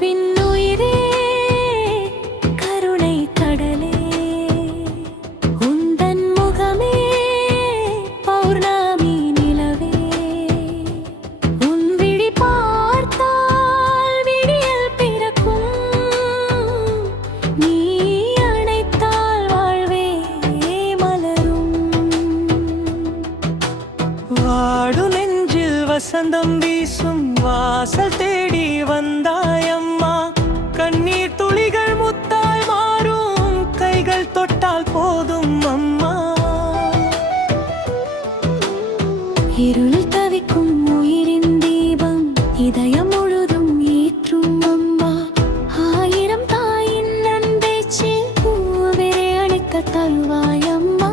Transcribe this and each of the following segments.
அன்பின் உயிரே கருணை கடலே உந்தன் முகமே பௌர்ணமி நிலவே உன் விழி பார்த்தால் விடியல் பிறக்கும் நீ அணைத்தால் வாழ்வே மலரும் வாடு நெஞ்சில் வசந்தம் வீசும் வாசல் தேடி வந்தாயம்மா கண்ணீர் துளிகள் முத்தாய் மாறும் கைகள் தொட்டால் போதும் அம்மா இருள் தவிக்கும் உயிரின் தீபம் இதயம் முழுதும் ஏற்றும் அம்மா ஆயிரம் தாயின் நன்பேச்சில் பூவிரை அணைக்க தருவாயம்மா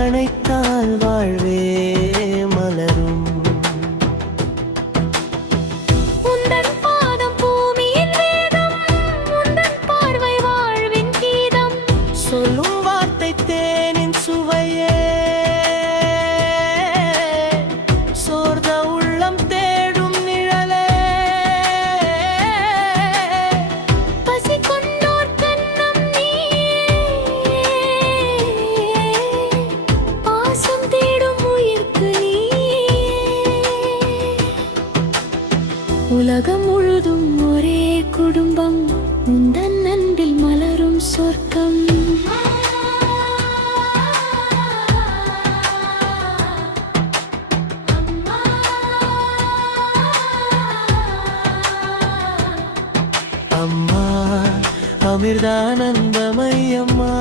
அணைத்தால் வாழ்வே மலரும் உந்தன் பாதம் பூமியின் வேதம் உந்தன் பார்வை வாழ்வின் கீதம் சொல்லும் வார்த்தை தேனின் சுவையே சோர்ந்த உள்ளம் தேடும் நிழலே பசி கொண்டோர் கண்ணம் நீயே பாசம் தேடும் உயிர்க்கு நீயே உலகம் முழுதும் ஒரே குடும்பம் உந்தன் அன்பில் மலரும் சொர்க்கம் அம்மா அமிர்தானந்தமயம்மா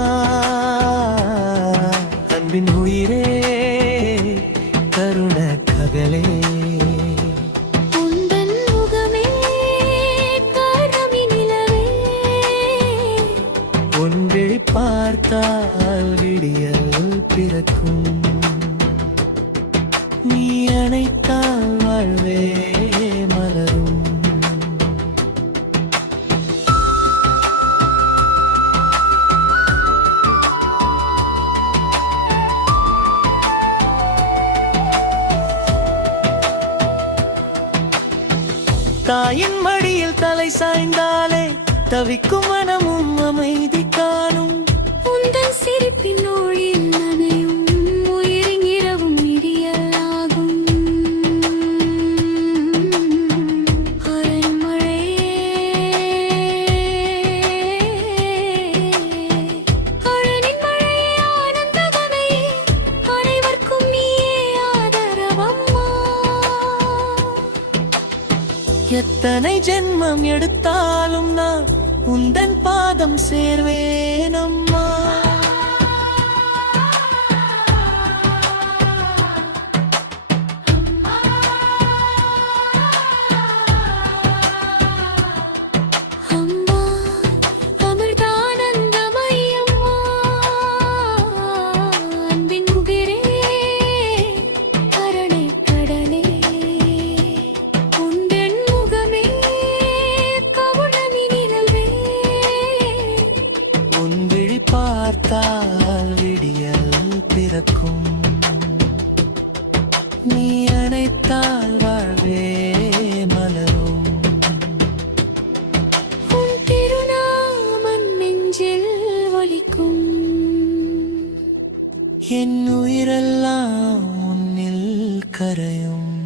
அன்பின் உயிரே கருண ககலே உந்தன் முகமே கருணை நிலவே உன் விழி பார்த்தால் விடியல் பிறக்கும் நீ அணைத்தால் வாழ்வே மலரும் தாயின் மடியில் தலை சாய்ந்தாலே தவிக்கும் மனமும் அமைதி காணும் உந்தன் சிரிப்பின் ஒளியில் நனையும் உயிரின் இரவும் விடியலாகும் அழனின் மழையே ஆனந்தகமே அனைவர்க்கும் நீயே ஆதரவம்மா எத்தனை ஜென்மம் எடுத்தாலும் நான் உந்தன் பாதம் சேர்வேனம்மா அம்மா அமிர்தானந்தமயம்மா அன்பின் உயிரே கருணை கடலே உந்தன் முகமே பௌர்ணமி நிலவே உன் விழி பார்த்தால் விடியல் பிறக்கும் நீ அணைத்தால் வாழ்வே மலரும் உன் திருநாமம் நெஞ்சில் ஒலிக்கும் என் உயிரெல்லாம் உன்னில் கரையும்